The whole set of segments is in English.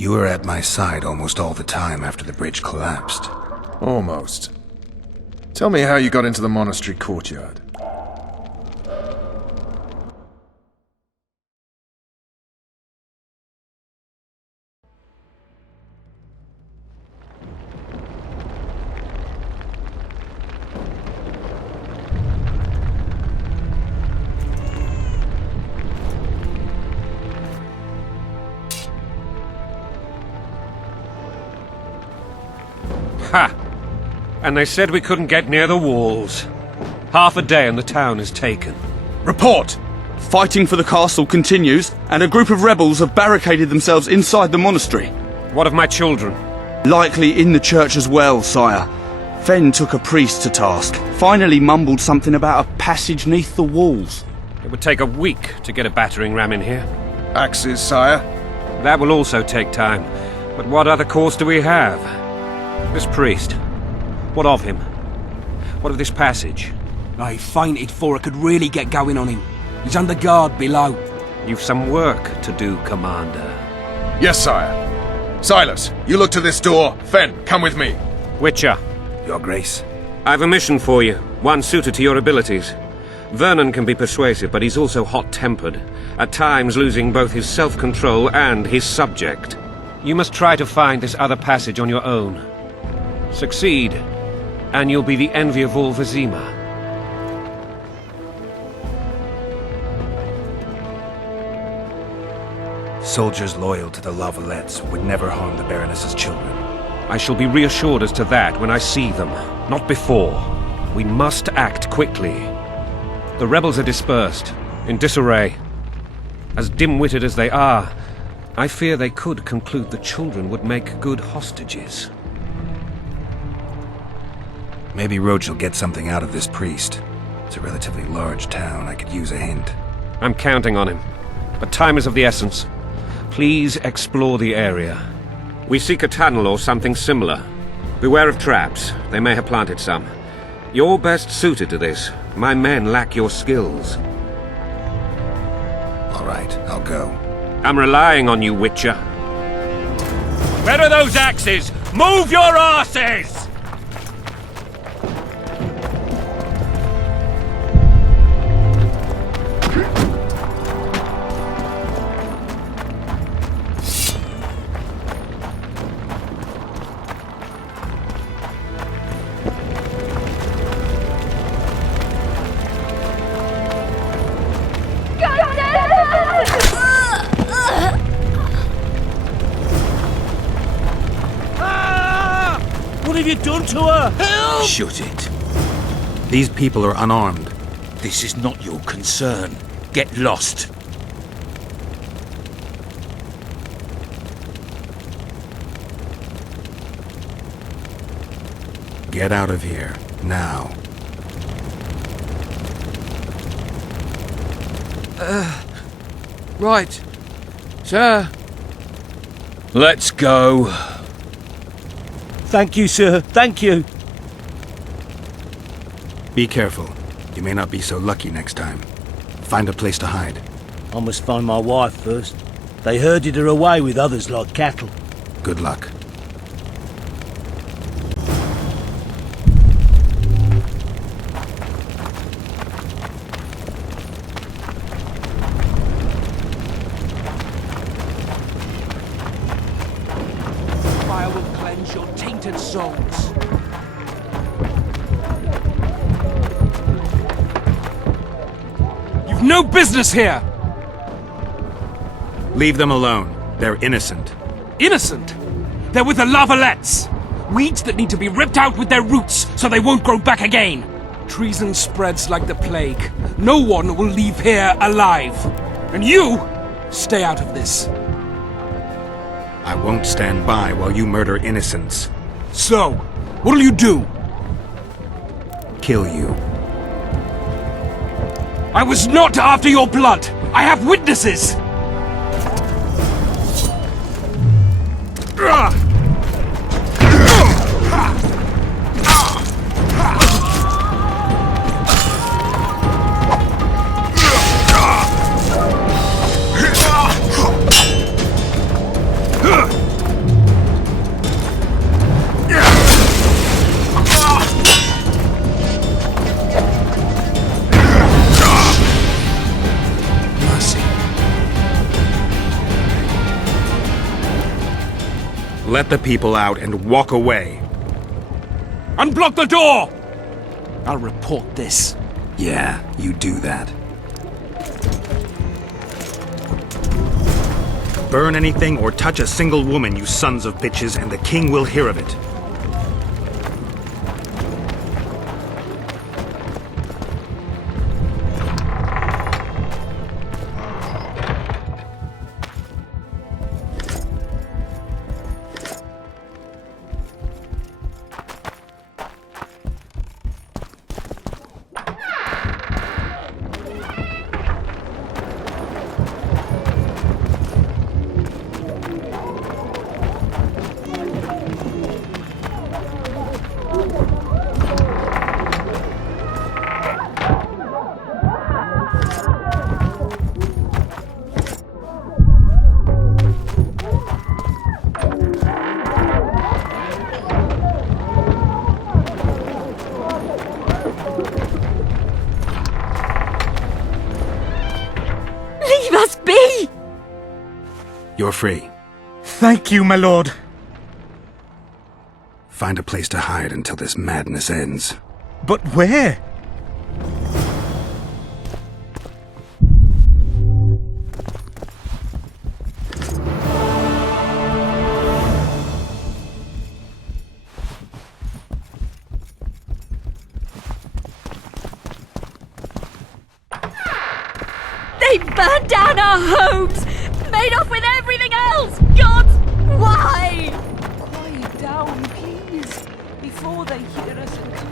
You were at my side almost all the time after the bridge collapsed. Almost. Tell me how you got into the monastery courtyard. Ha! And they said we couldn't get near the walls. Half a day and the town is taken. Report! Fighting for the castle continues, and a group of rebels have barricaded themselves inside the monastery. What of my children? Likely in the church as well, sire. Fen took a priest to task, finally mumbled something about a passage neath the walls. It would take a week to get a battering ram in here. Axes, sire? That will also take time. But what other course do we have? This priest. What of him? What of this passage? I fainted before I could really get going on him. He's under guard below. You've some work to do, Commander. Yes, sire. Silas, you look to this door. Fen, come with me. Witcher. Your Grace. I've a mission for you, one suited to your abilities. Vernon can be persuasive, but he's also hot-tempered, at times losing both his self-control and his subject. You must try to find this other passage on your own. Succeed, and you'll be the envy of all Vizima. Soldiers loyal to the Lavalettes would never harm the Baroness's children. I shall be reassured as to that when I see them, not before. We must act quickly. The rebels are dispersed, in disarray. As dim-witted as they are, I fear they could conclude the children would make good hostages. Maybe Roach will get something out of this priest. It's a relatively large town. I could use a hint. I'm counting on him, but time is of the essence. Please explore the area. We seek a tunnel or something similar. Beware of traps. They may have planted some. You're best suited to this. My men lack your skills. All right, I'll go. I'm relying on you, Witcher. Where are those axes? Move your asses! What have you done to her? Help! Shoot it. These people are unarmed. This is not your concern. Get lost. Get out of here, now. Right. Sir. Let's go. Thank you, sir. Thank you. Be careful. You may not be so lucky next time. Find a place to hide. I must find my wife first. They herded her away with others like cattle. Good luck. Fire will cleanse your tainted souls. You've no business here! Leave them alone. They're innocent. Innocent? They're with the Lavalettes! Weeds that need to be ripped out with their roots so they won't grow back again! Treason spreads like the plague. No one will leave here alive. And you, stay out of this. I won't stand by while you murder innocents. So, what'll you do? Kill you. I was not after your blood! I have witnesses! Let the people out and walk away. Unblock the door! I'll report this. Yeah, you do that. Burn anything or touch a single woman, you sons of bitches, and the king will hear of it. Leave us be! You're free. Thank you, my lord. Find a place to hide until this madness ends. But where? They burned down our homes! Made off with everything else! God, why? Quiet down, please, before they hear us and come.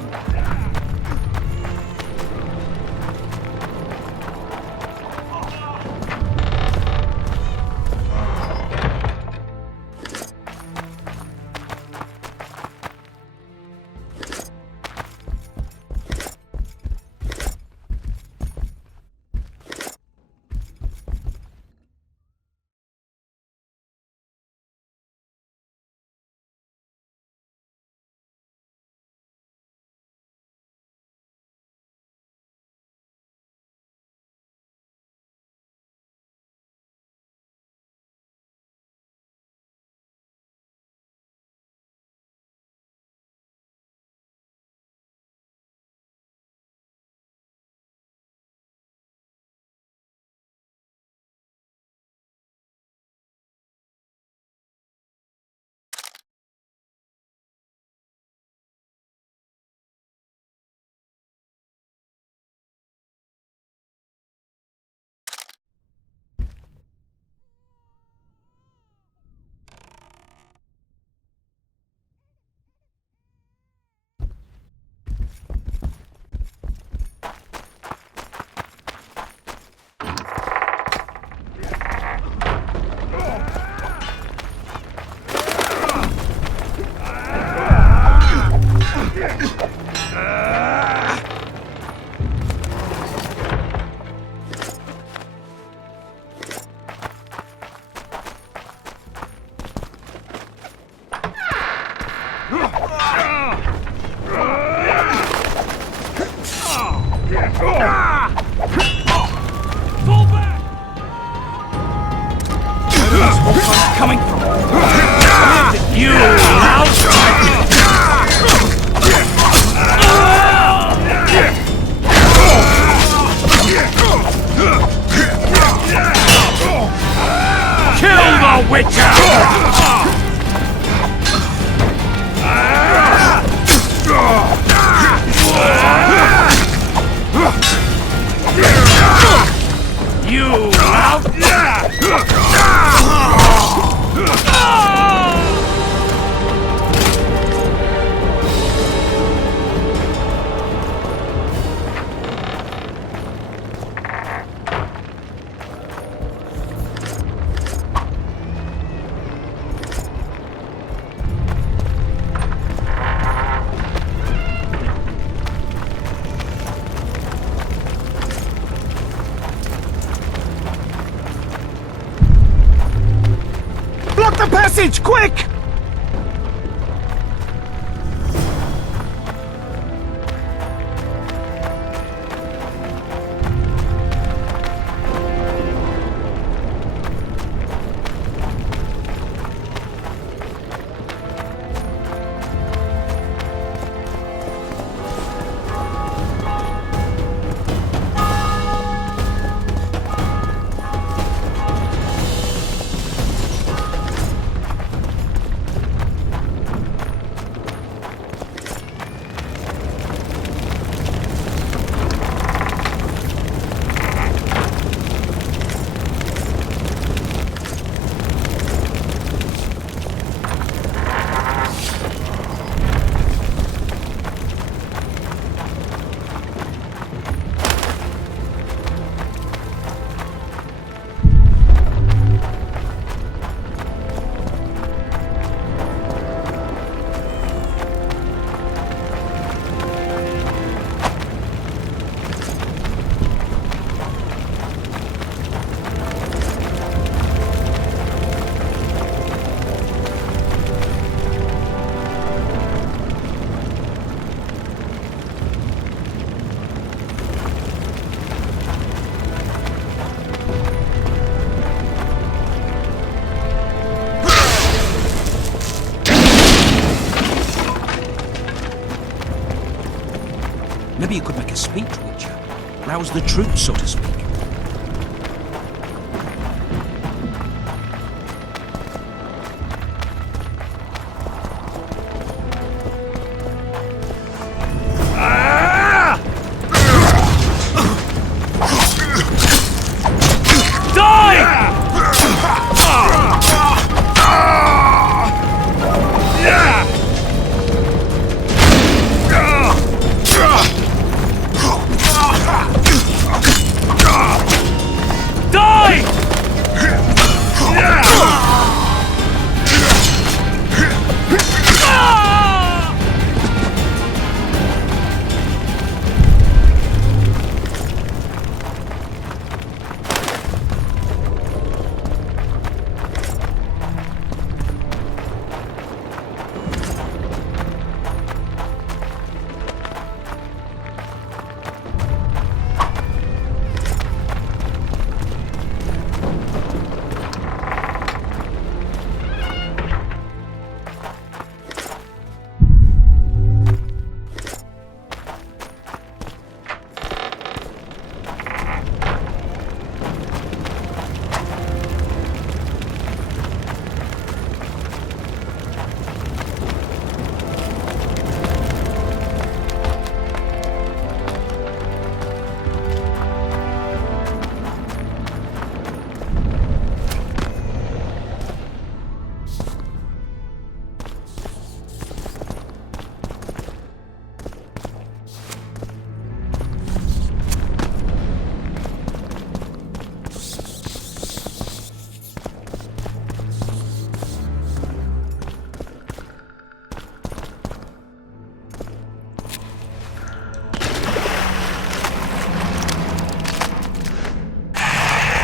Coming from you! Kill the Witcher! You Block the passage, quick! you could make a speech, Witcher. Rouse the troops, so to speak.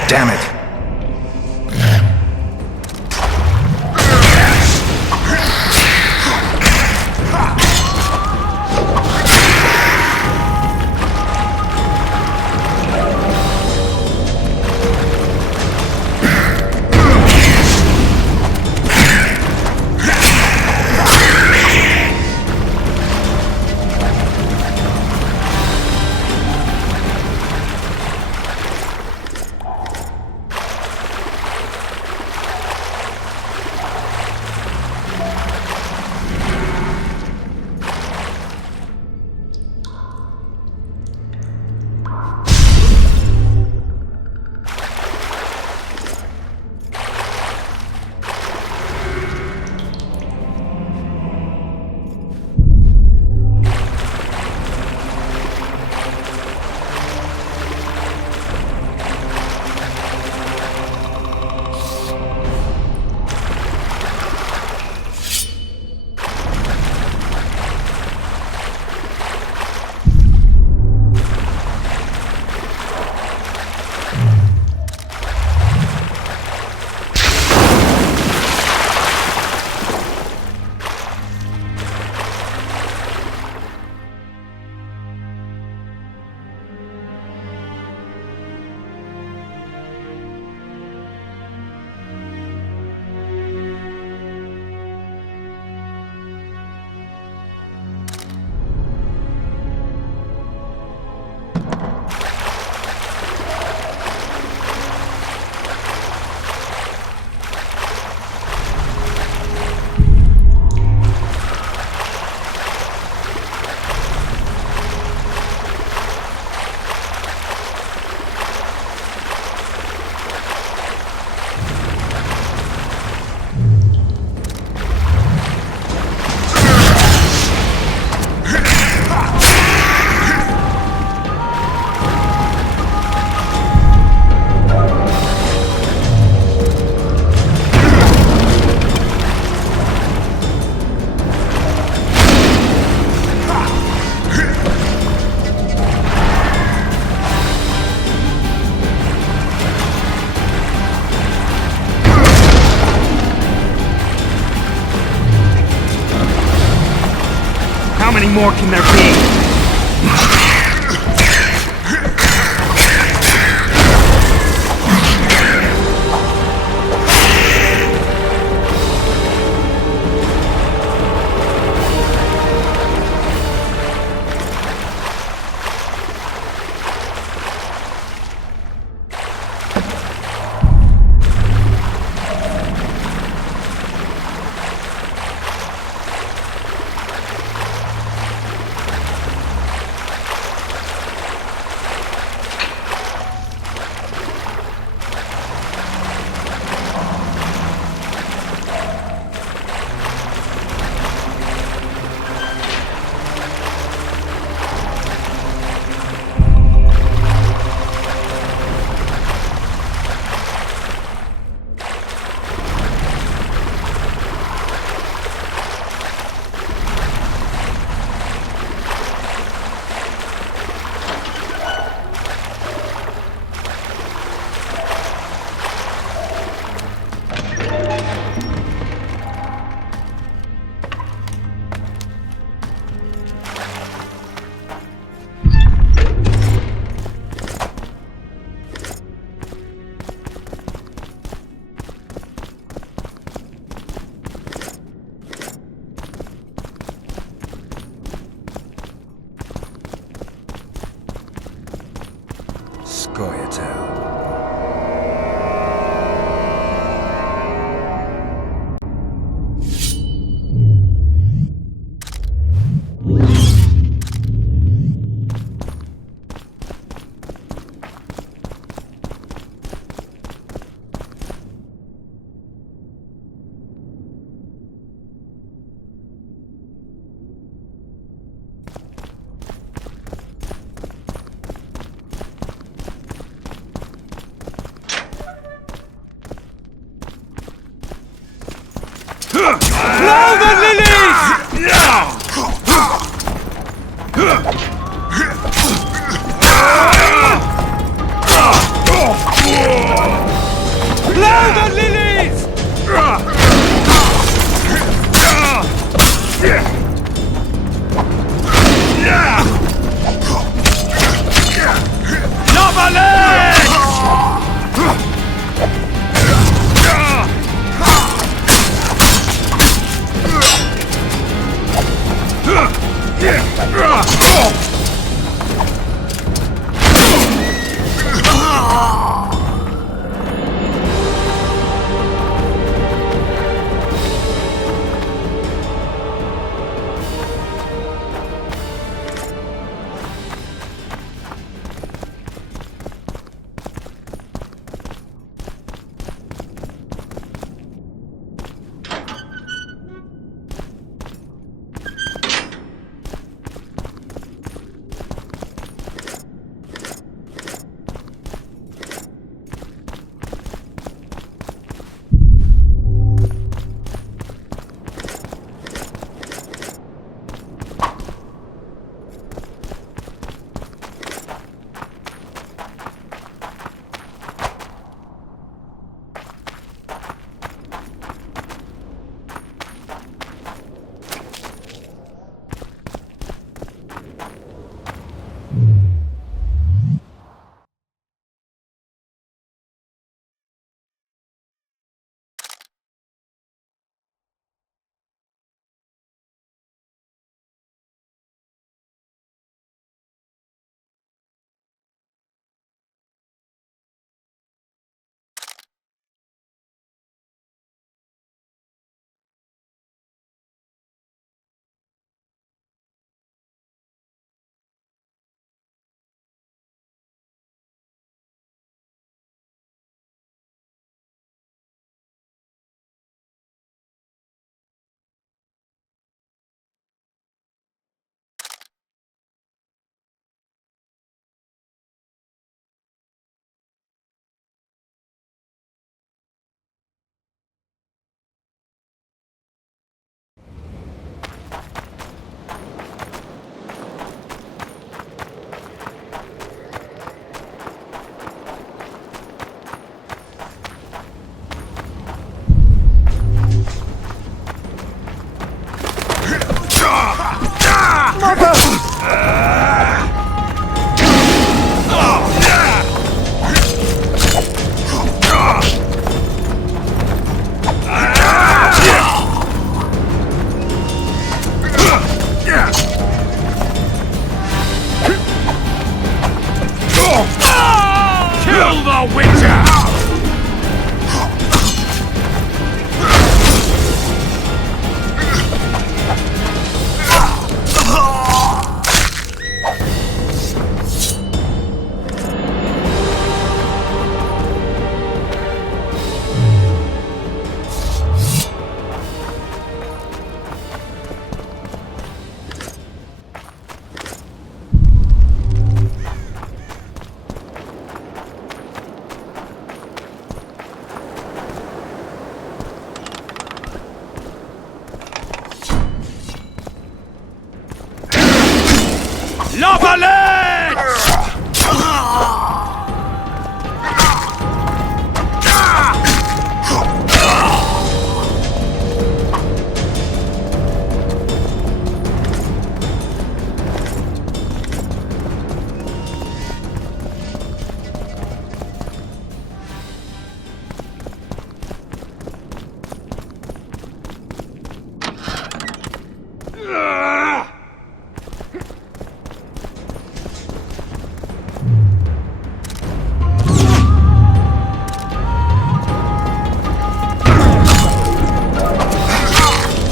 Damn it! How many more can there be?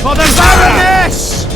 For the Baroness!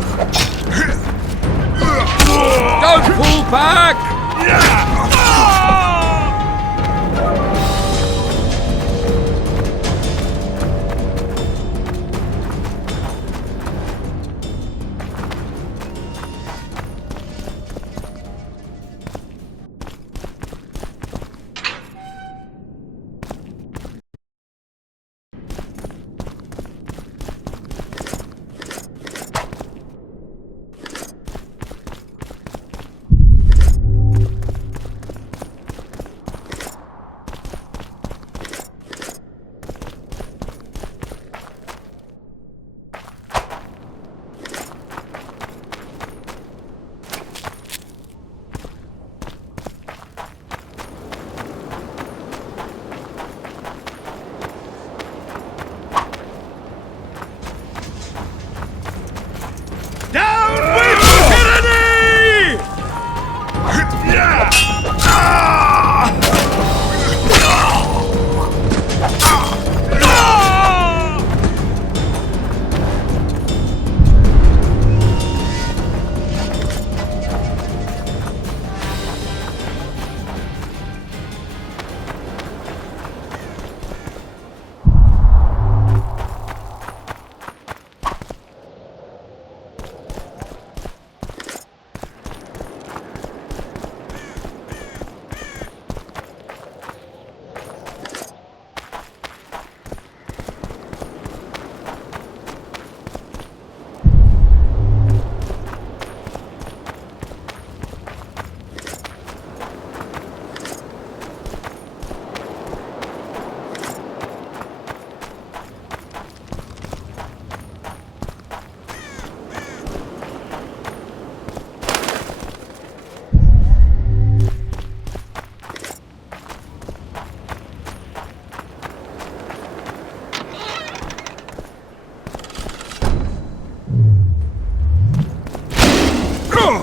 Down with tyranny! Don't pull back!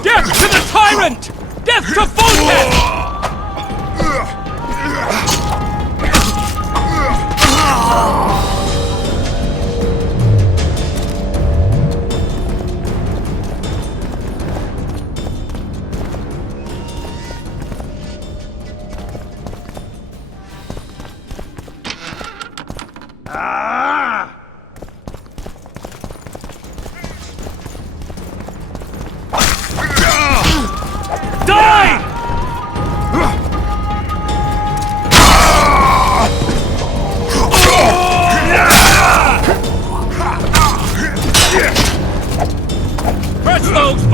Death to the tyrant! Death to Vulcan!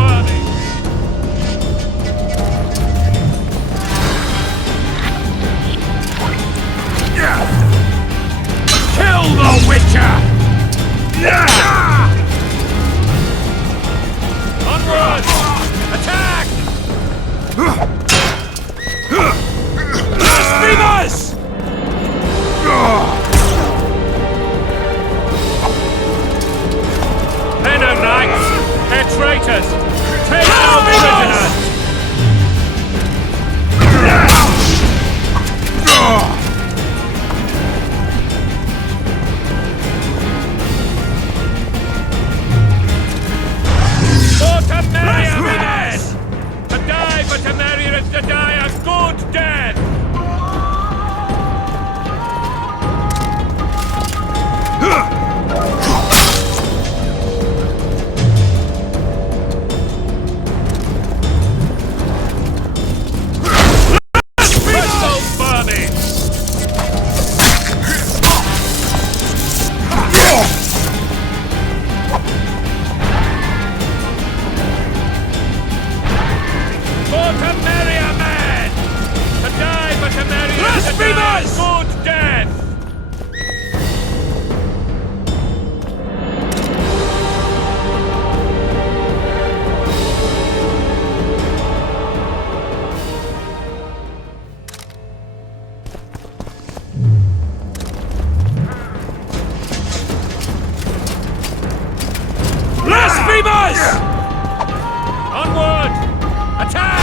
burning! Kill the Witcher! Onward! Attack! Blasphemers! They're no knights! They're traitors! Take our prisoners! For Temeria, men! To die for Temeria is to die a good death! Good death! Blasphemers! Onward! Attack!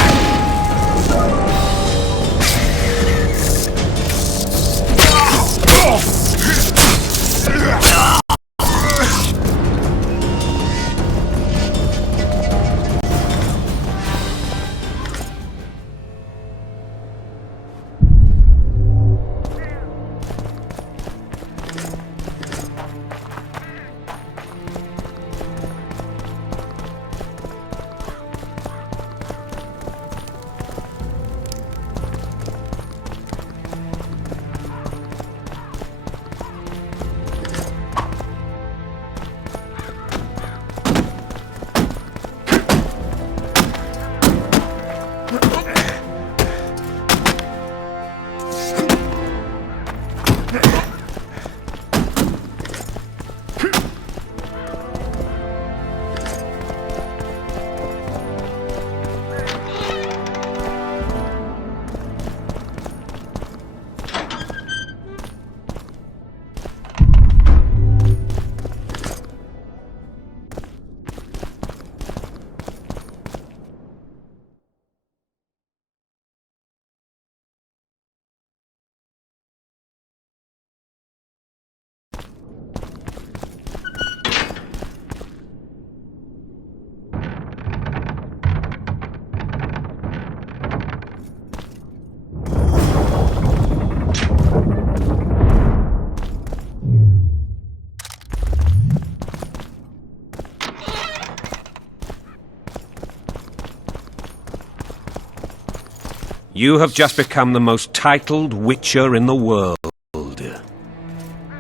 You have just become the most titled Witcher in the world.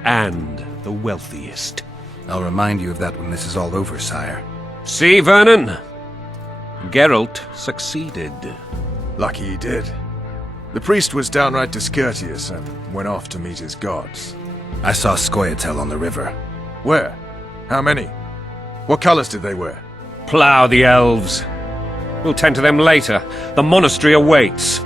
And the wealthiest. I'll remind you of that when this is all over, sire. See, Vernon? Geralt succeeded. Lucky he did. The priest was downright discourteous and went off to meet his gods. I saw Scoia'tael on the river. Where? How many? What colors did they wear? Plough the elves. We'll tend to them later. The monastery awaits.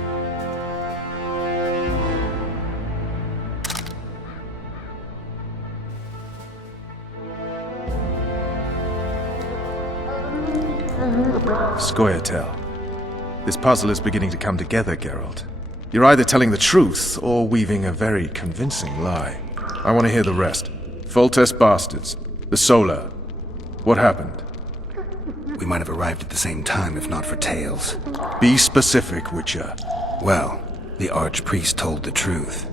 Scoia'tael. This puzzle is beginning to come together, Geralt. You're either telling the truth or weaving a very convincing lie. I want to hear the rest. Foltest bastards. The Solar. What happened? We might have arrived at the same time if not for tales. Be specific, Witcher. Well, the Archpriest told the truth.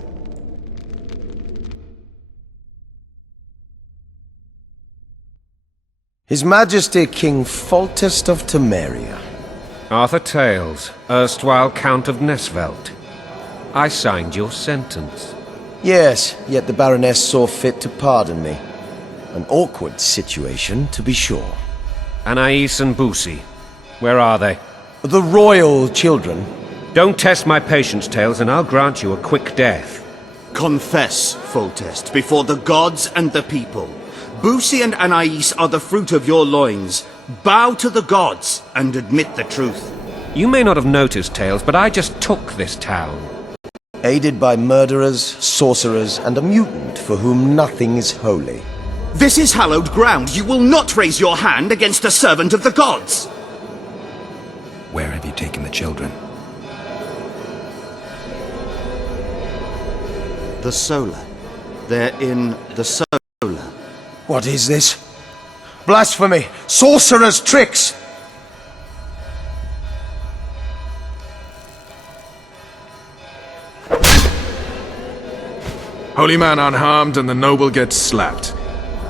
His Majesty King Foltest of Temeria. Arthur Tales, erstwhile Count of Nesvelt. I signed your sentence. Yes, yet the Baroness saw fit to pardon me. An awkward situation, to be sure. Anais and Boussy. Where are they? The royal children. Don't test my patience, Tails, and I'll grant you a quick death. Confess, Foltest, before the gods and the people. Boosie and Anais are the fruit of your loins. Bow to the gods and admit the truth. You may not have noticed, Tails, but I just took this town. Aided by murderers, sorcerers, and a mutant for whom nothing is holy. This is hallowed ground. You will not raise your hand against a servant of the gods. Where have you taken the children? The Solar. They're in the Solar. What is this? Blasphemy! Sorcerer's tricks! Holy man unharmed and the noble gets slapped.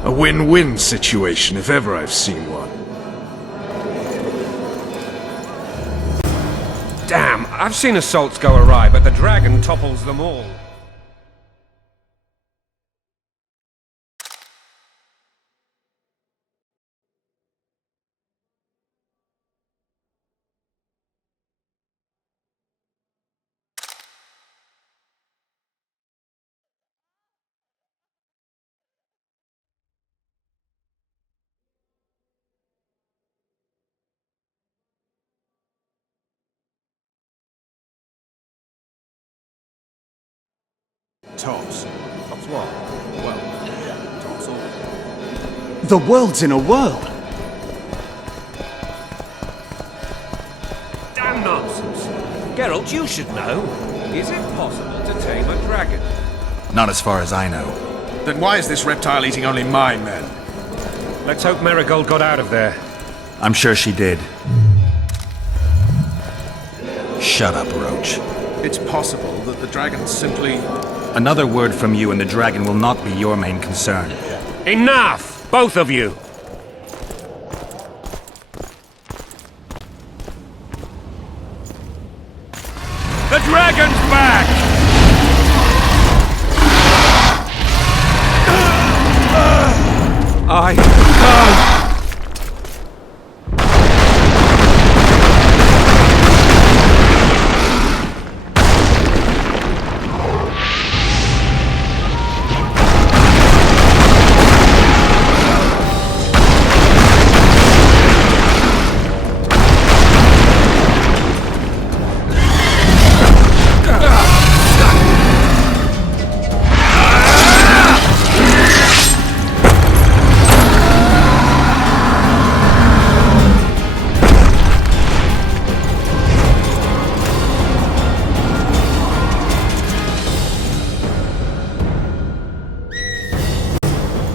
A win-win situation if ever I've seen one. Damn, I've seen assaults go awry, but the dragon topples them all. Tops. Tops what? Well, tops all. The world's in a whirl. Damn nonsense! Geralt, you should know. Is it possible to tame a dragon? Not as far as I know. Then why is this reptile eating only my men? Let's hope Marigold got out of there. I'm sure she did. Shut up, Roach. It's possible that the dragon simply... Another word from you and the dragon will not be your main concern. Enough! Both of you! The dragon's back! I know!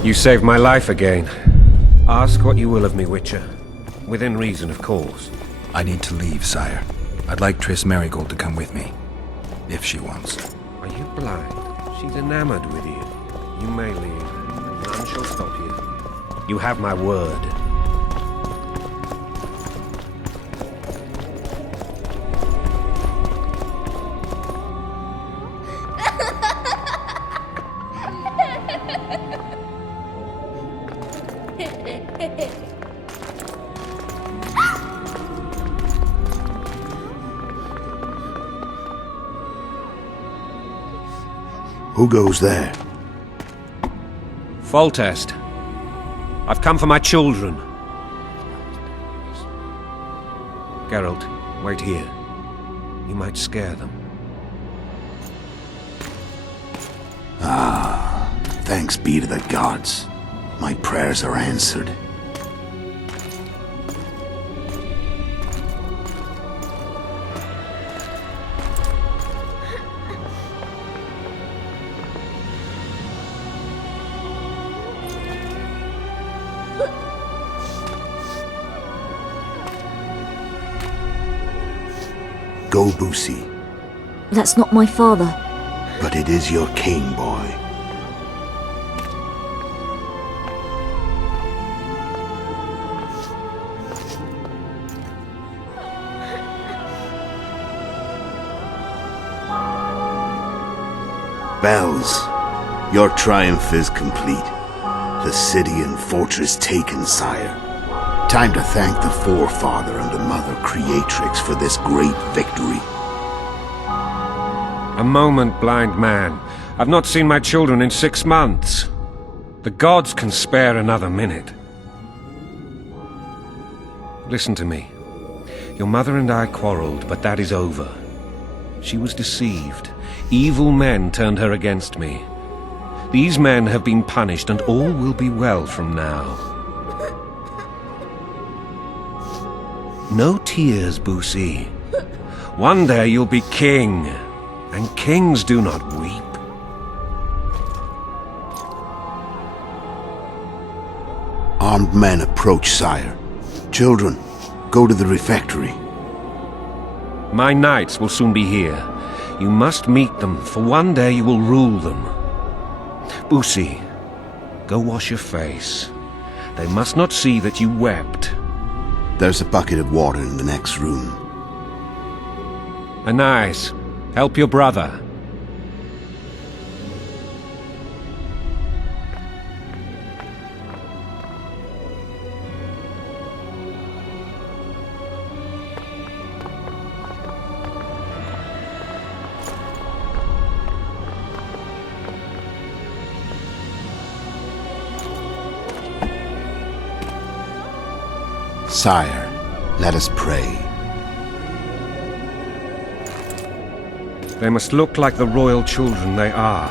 You saved my life again. Ask what you will of me, Witcher. Within reason, of course. I need to leave, sire. I'd like Triss Marigold to come with me. If she wants. Are you blind? She's enamored with you. You may leave. None shall stop you. You have my word. Who goes there? Foltest. I've come for my children. Geralt, wait here. You might scare them. Thanks be to the gods. My prayers are answered. Go, Boosie. That's not my father. But it is your king, boy. Bells, your triumph is complete. The city and fortress taken, sire. Time to thank the Forefather and the Mother Creatrix for this great victory. A moment, blind man. I've not seen my children in 6 months. The gods can spare another minute. Listen to me. Your mother and I quarreled, but that is over. She was deceived. Evil men turned her against me. These men have been punished, and all will be well from now. No tears, Boosie. One day you'll be king, and kings do not weep. Armed men approach, sire. Children, go to the refectory. My knights will soon be here. You must meet them, for one day you will rule them. Boosie, go wash your face. They must not see that you wept. There's a bucket of water in the next room. Anais, help your brother. Sire, let us pray. They must look like the royal children they are.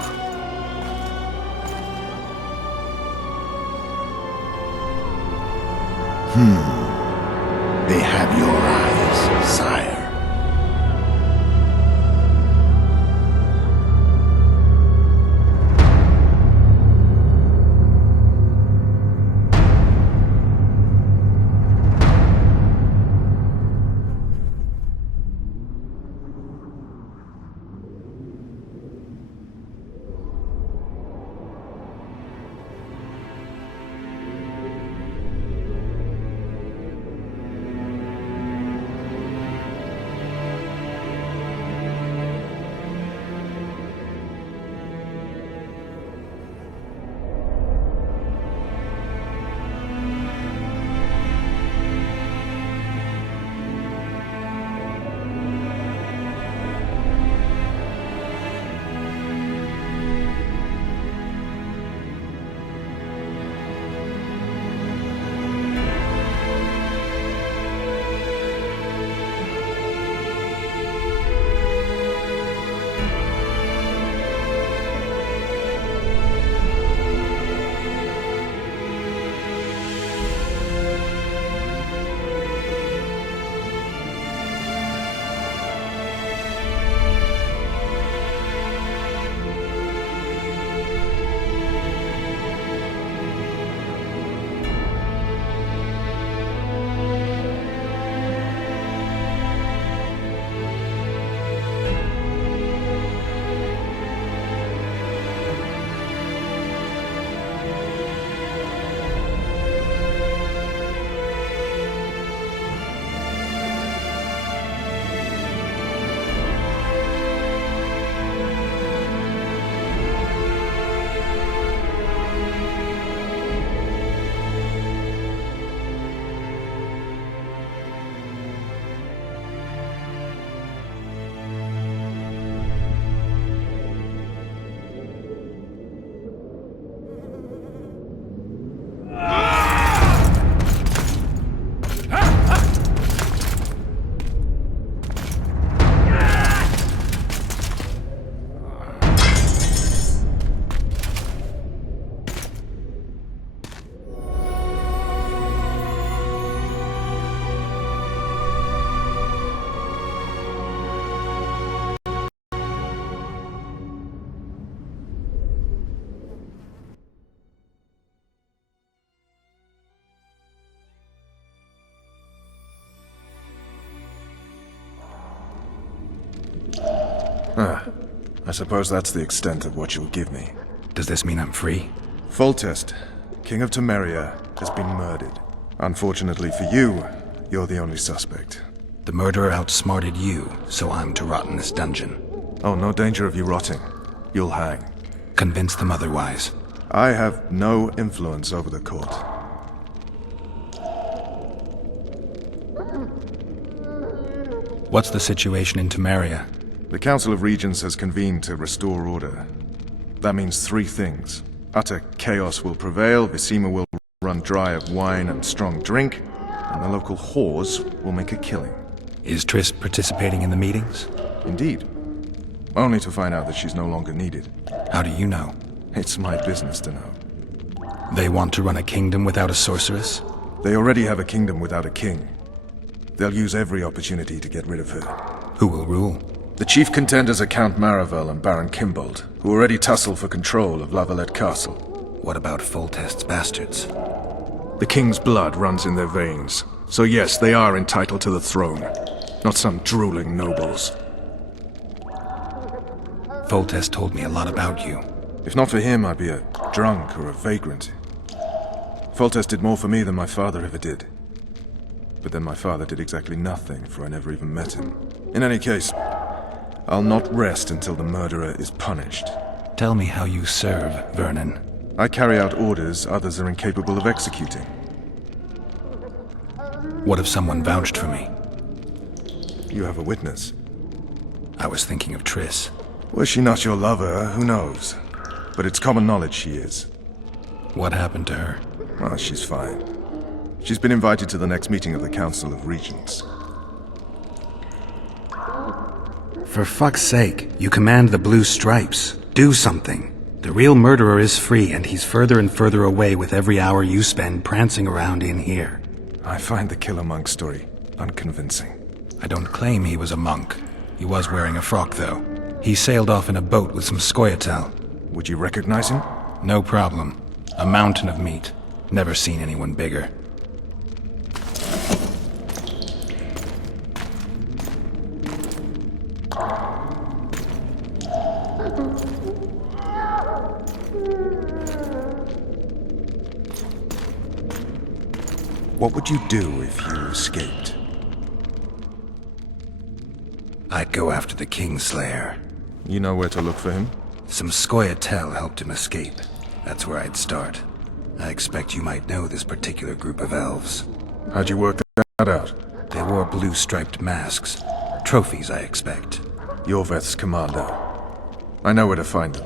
They have your eyes, sire. I suppose that's the extent of what you'll give me. Does this mean I'm free? Foltest, King of Temeria, has been murdered. Unfortunately for you, you're the only suspect. The murderer outsmarted you, so I'm to rot in this dungeon. Oh, no danger of you rotting. You'll hang. Convince them otherwise. I have no influence over the court. What's the situation in Temeria? The Council of Regents has convened to restore order. That means three things. Utter chaos will prevail, Visima will run dry of wine and strong drink, and the local whores will make a killing. Is Triss participating in the meetings? Indeed. Only to find out that she's no longer needed. How do you know? It's my business to know. They want to run a kingdom without a sorceress? They already have a kingdom without a king. They'll use every opportunity to get rid of her. Who will rule? The chief contenders are Count Maravel and Baron Kimbold, who already tussle for control of Lavalette Castle. What about Foltest's bastards? The king's blood runs in their veins, so yes, they are entitled to the throne. Not some drooling nobles. Foltest told me a lot about you. If not for him, I'd be a drunk or a vagrant. Foltest did more for me than my father ever did. But then my father did exactly nothing, for I never even met him. In any case, I'll not rest until the murderer is punished. Tell me how you serve, Vernon. I carry out orders others are incapable of executing. What if someone vouched for me? You have a witness. I was thinking of Triss. Was she not your lover, who knows? But it's common knowledge she is. What happened to her? Well, she's fine. She's been invited to the next meeting of the Council of Regents. For fuck's sake, you command the Blue Stripes. Do something. The real murderer is free, and he's further and further away with every hour you spend prancing around in here. I find the Killer Monk story unconvincing. I don't claim he was a monk. He was wearing a frock, though. He sailed off in a boat with some Scoia'tael. Would you recognize him? No problem. A mountain of meat. Never seen anyone bigger. What would you do if you escaped? I'd go after the Kingslayer. You know where to look for him? Some Scoia'tael helped him escape. That's where I'd start. I expect you might know this particular group of elves. How'd you work that out? They wore blue-striped masks. Trophies, I expect. Yorveth's commando. I know where to find them.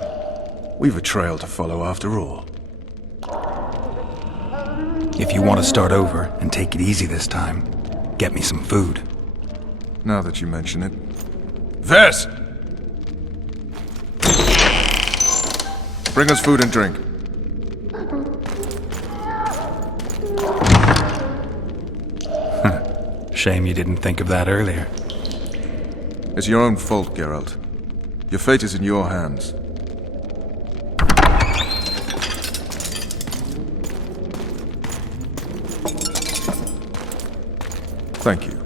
We've a trail to follow after all. If you want to start over and take it easy this time, get me some food. Now that you mention it. Vess! Bring us food and drink. Shame you didn't think of that earlier. It's your own fault, Geralt. Your fate is in your hands. Thank you.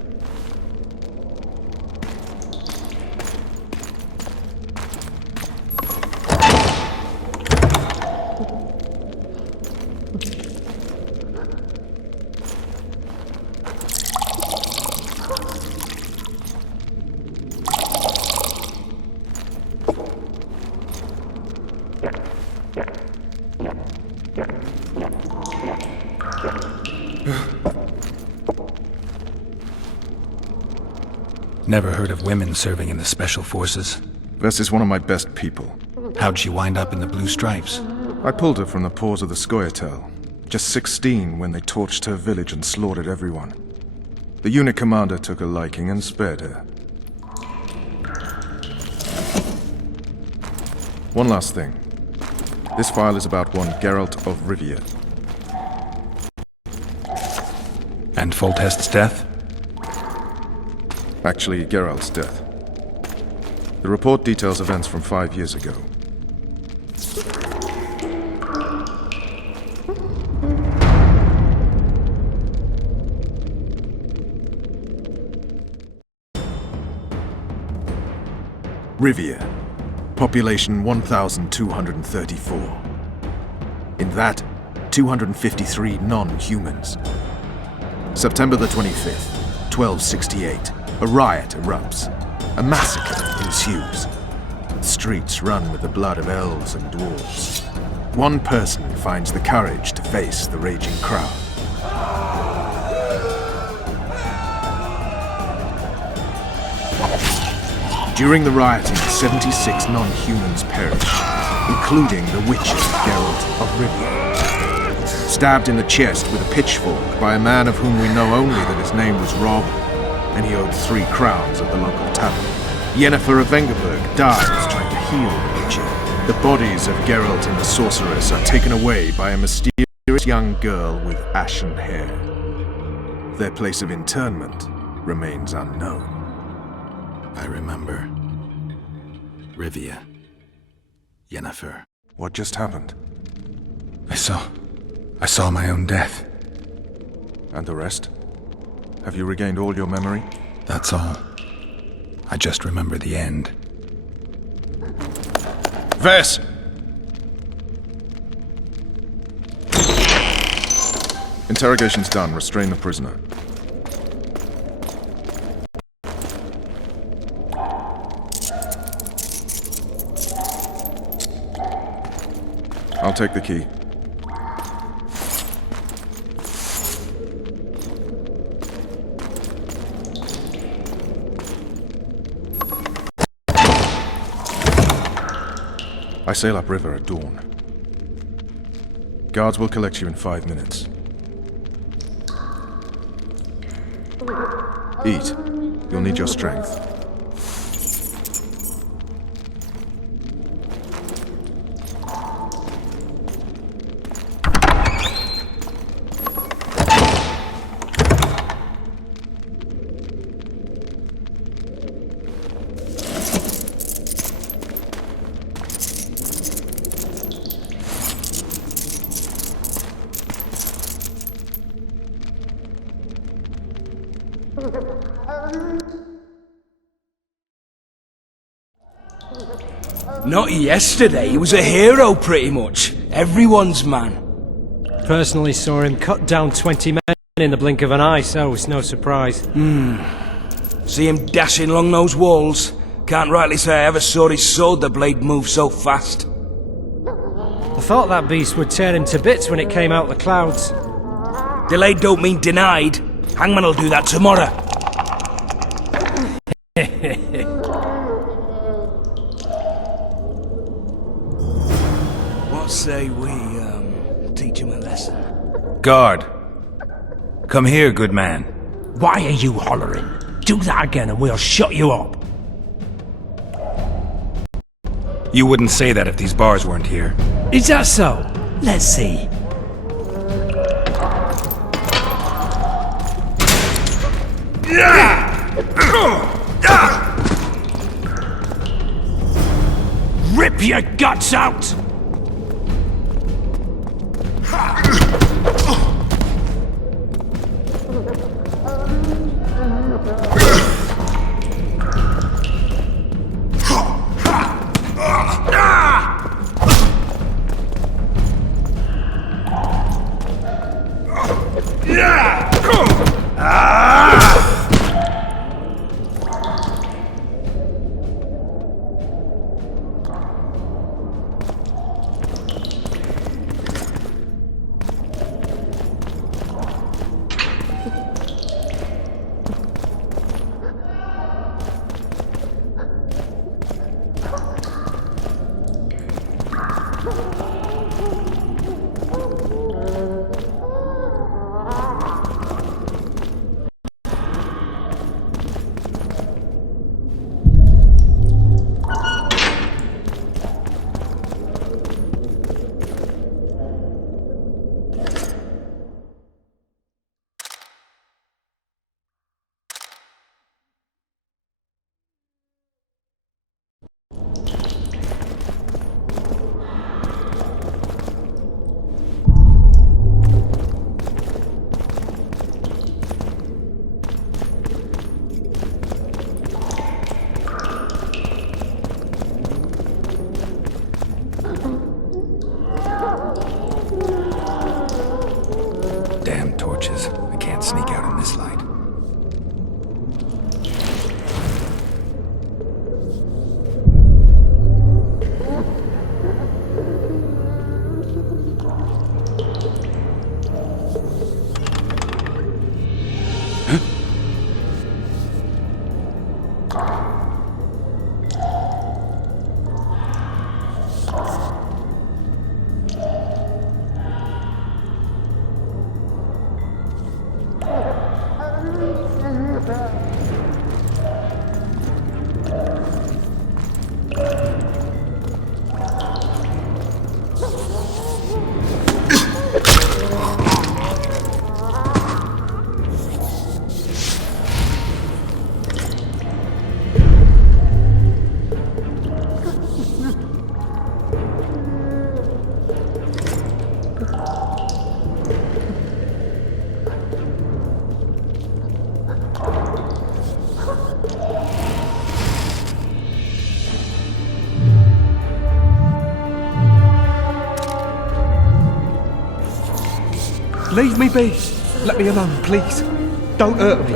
Never heard of women serving in the Special Forces. Vess is one of my best people. How'd she wind up in the Blue Stripes? I pulled her from the paws of the Scoia'tael. Just 16 when they torched her village and slaughtered everyone. The unit commander took a liking and spared her. One last thing. This file is about one Geralt of Rivia. And Foltest's death? Actually, Geralt's death. The report details events from 5 years ago. Rivia. Population 1,234. In that, 253 non-humans. September the 25th, 1268. A riot erupts. A massacre ensues. The streets run with the blood of elves and dwarves. One person finds the courage to face the raging crowd. During the rioting, 76 non-humans perished, including the witcher Geralt of Rivia. Stabbed in the chest with a pitchfork by a man of whom we know only that his name was Rob, and he owed 3 crowns at the local tavern. Yennefer of Vengerberg dies trying to heal the witcher. The bodies of Geralt and the sorceress are taken away by a mysterious young girl with ashen hair. Their place of internment remains unknown. I remember. Rivia. Yennefer. What just happened? I saw my own death. And the rest? Have you regained all your memory? That's all. I just remember the end. Vess! Interrogation's done. Restrain the prisoner. I'll take the key. I sail upriver at dawn. Guards will collect you in 5 minutes. Eat. You'll need your strength. Not yesterday, he was a hero pretty much. Everyone's man. Personally saw him cut down 20 men in the blink of an eye, so it's no surprise. See him dashing along those walls. Can't rightly say I ever saw his sword the blade move so fast. I thought that beast would tear him to bits when it came out the clouds. Delayed don't mean denied. Hangman'll do that tomorrow. What say we, teach him a lesson? Guard. Come here, good man. Why are you hollering? Do that again and we'll shut you up. You wouldn't say that if these bars weren't here. Is that so? Let's see. Rip your guts out! Leave me be. Let me alone, please. Don't hurt me.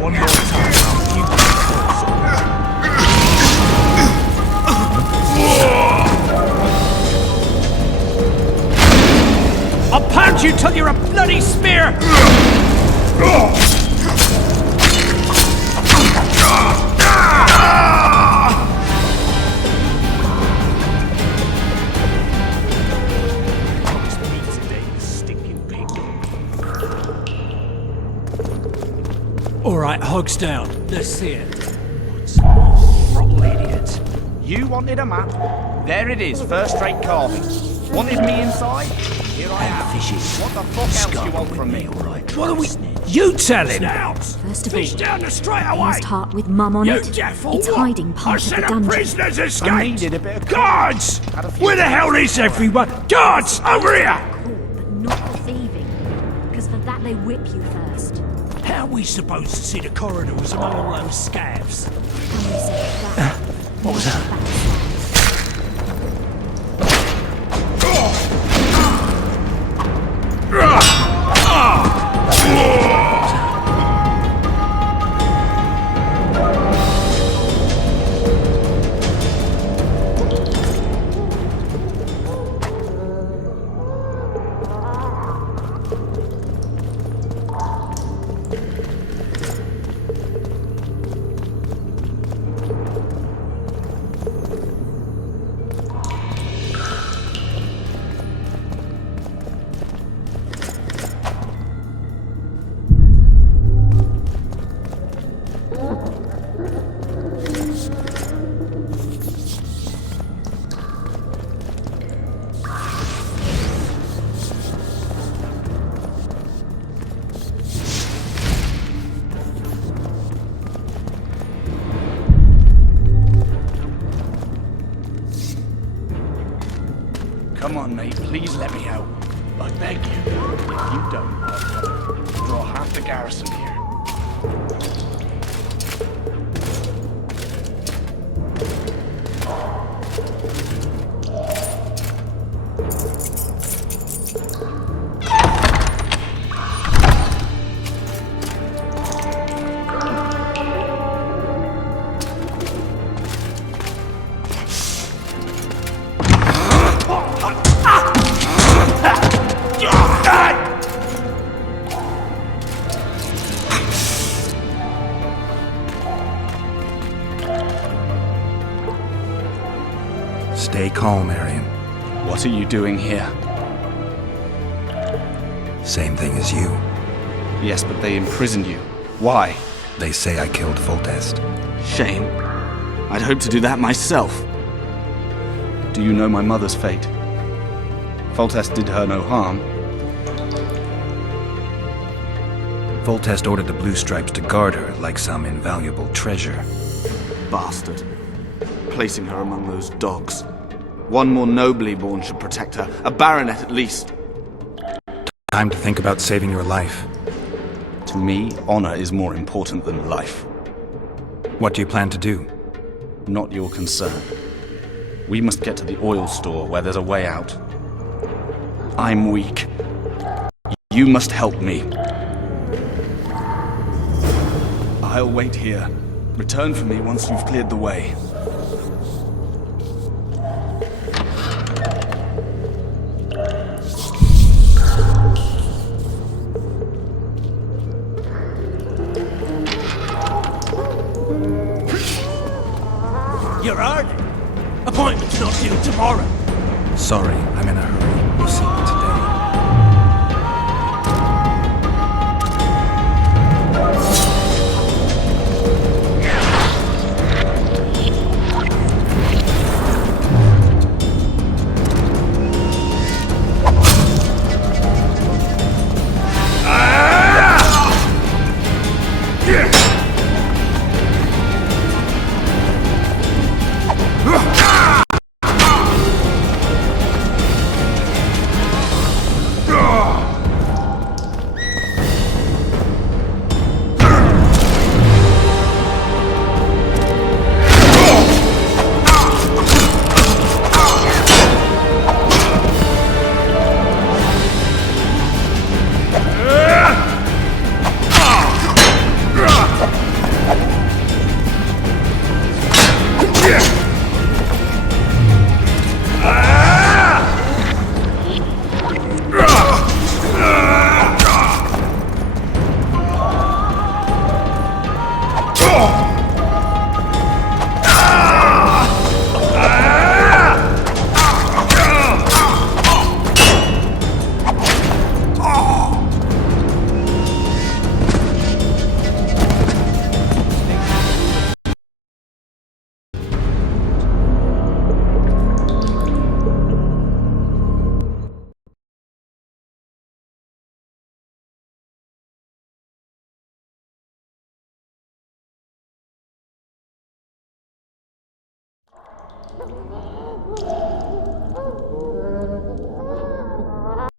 One more time, I'll pound you till you're a bloody spear! Alright, hogs down. Let's see it. Throttle idiot. You wanted a map? There it is, first-rate carving. Wanted me inside? Here I am. What the fuck else do you want from me? What are we... You tell him! First of all, down the straight away! Used heart with mum on it. It's hiding part of the dungeon. Prisoners I escaped! needed a bit of Guards! Where the hell is everyone? Guards! Over here! Cool, but not for thieving. Because for that they whip you first. How are we supposed to see the corridors among all those scabs? What was that? Come on, mate, please let me out. I beg you. If you don't, I'll draw half the garrison here. Stay calm, Arian. What are you doing here? Same thing as you. Yes, but they imprisoned you. Why? They say I killed Foltest. Shame. I'd hoped to do that myself. Do you know my mother's fate? Foltest did her no harm. Foltest ordered the Blue Stripes to guard her like some invaluable treasure. Bastard. Placing her among those dogs. One more nobly born should protect her. A baronet at least. Time to think about saving your life. To me, honor is more important than life. What do you plan to do? Not your concern. We must get to the oil store where there's a way out. I'm weak. You must help me. I'll wait here. Return for me once you've cleared the way. You're early. Appointment's not due tomorrow. Sorry, I'm in a hurry. We'll see you today.